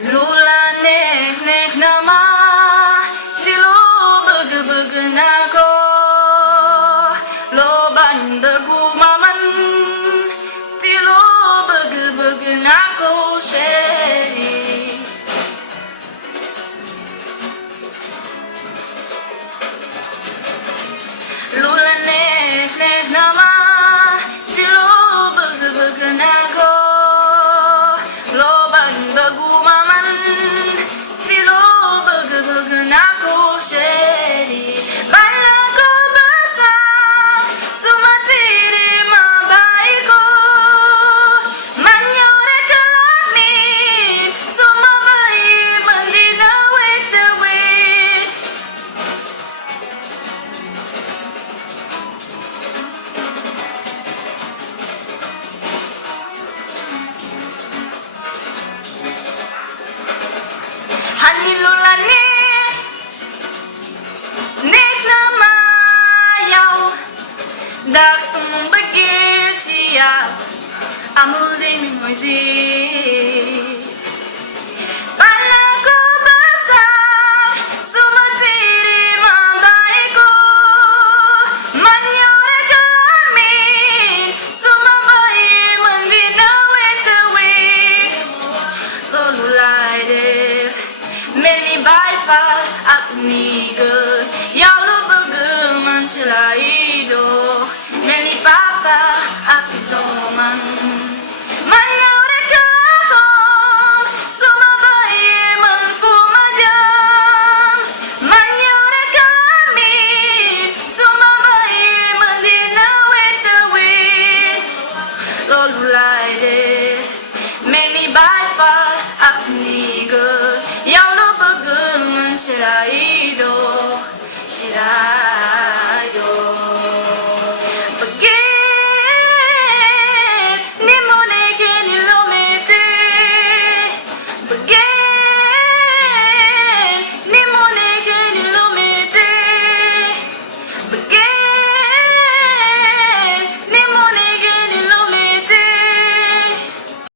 Lula Nex nama silo bug nako lo ban bagu maman silo bug nako sheri Lula Nex nama silo bug nako lo ban bagu maman silo bug nako sheri bala ko basa sumatiri mabaiko manyore kalami sumabai mandina wait away Hani Lula Nex nama yaw dak sumong bagil siya amuling moisi bala ko basa sumatiri mabaiko manyore kalami sumabay mandina wait away lolulaide Many by far at niga Yalo bagaman chilaido Many papa at doman Manyore kalahong Sumabay man fumayam Manyore kalami Sumabay man dinawit away Lolulaide Many by far at niga Yalo bagaman chilaido Chilaido